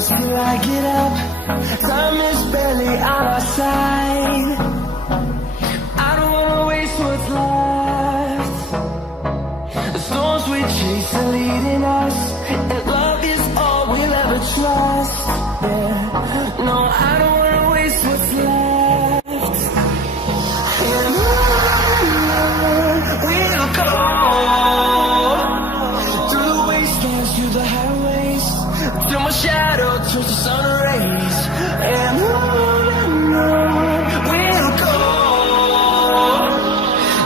Till I get up, time is barely on our side. I don't wanna waste what's left. The storms we chase are leading us, and love is all we'll ever trust. Yeah, no, I don't wanna waste what's left. And on we'll go, through the wastelands, through the highways, till my shadow turns to sun rays. And on we'll go,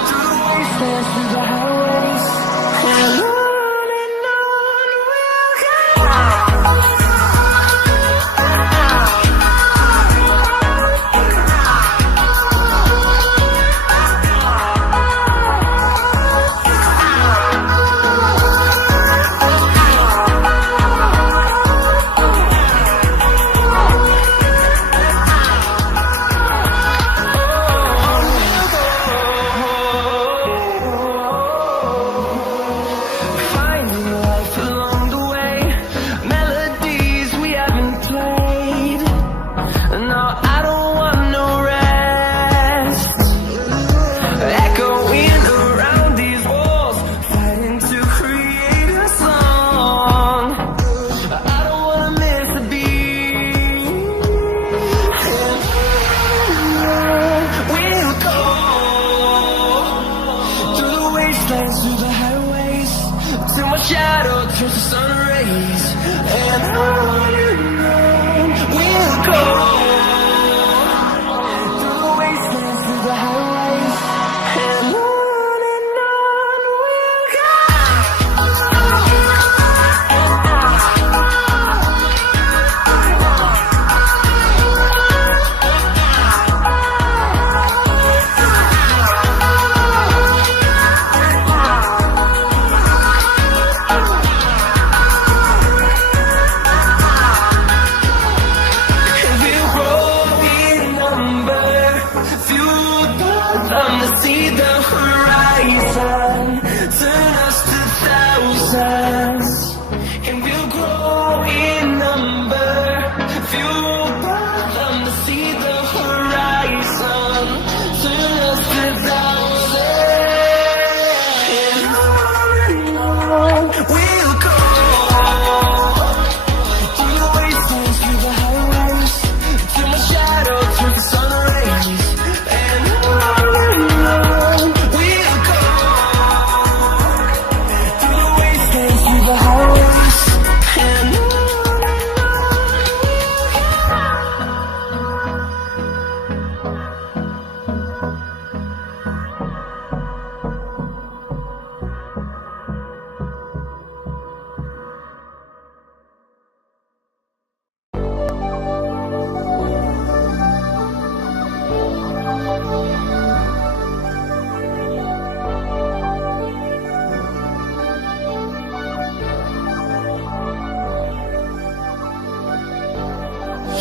through the wastelands, through the highways, and on we'll go. Through the highways, till my shadow turns to sun rays. And on we'll go, through the wastelands, through the highways, and on we'll go. See the horizon, turn us to thousands, and we'll grow in number. Fueled by them to see the horizon, turn us to thousands, and on we'll go, through the wastelands, through the highways, till my shadow turns to sun rays. And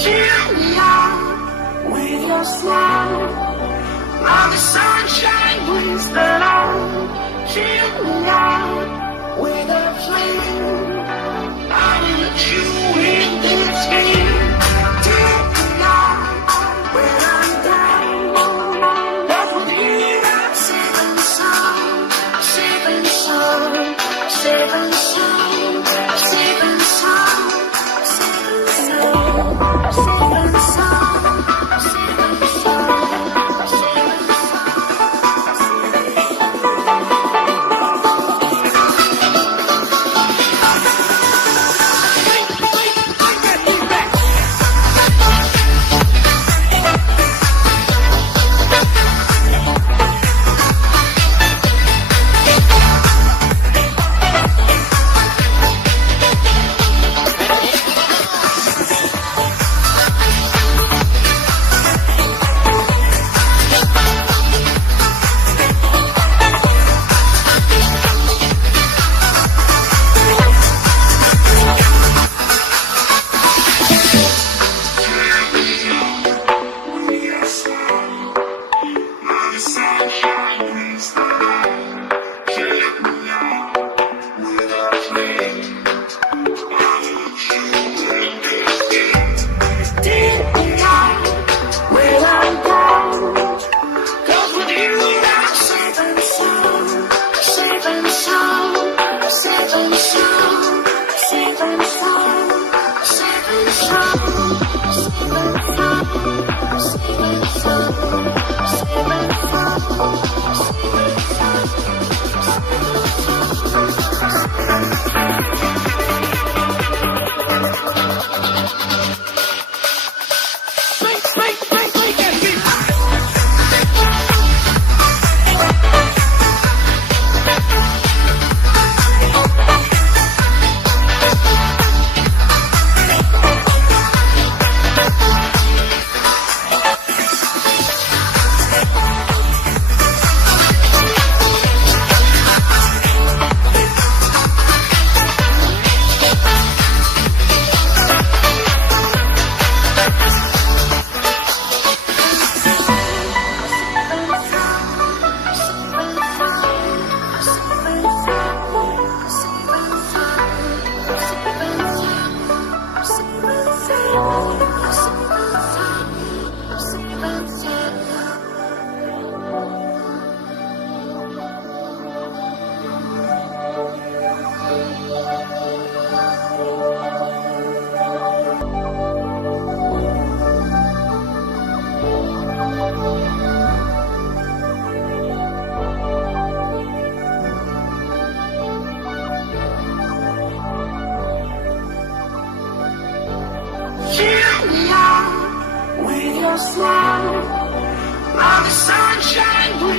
cheer me on with your smile, while the sunshine brings the light. Cheer me on with a flame, I will let you in this game. Take me on when I'm down, but with you I'm saving song, saving song, saving song, saving song.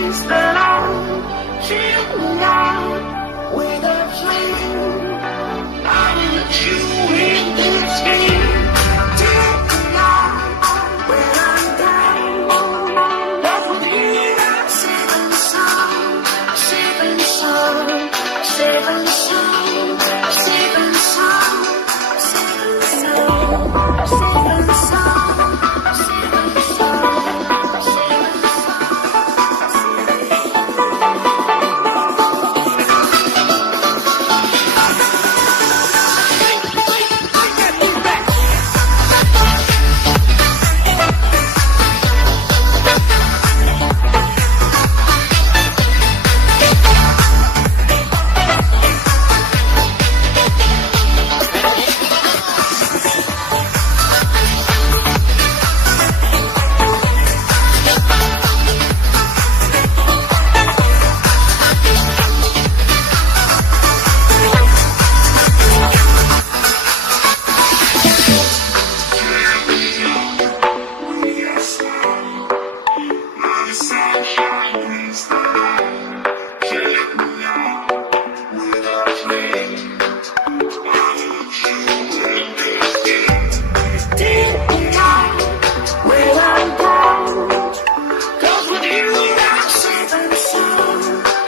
winds that all fill me out with a flame. I will let you in this game. Take me out when I'm down. Love with you, I'm saving the song, saving the song, saving the song, saving the song, saving the song, saving the song, saving the song.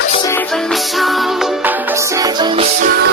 Saving the song, saving the song.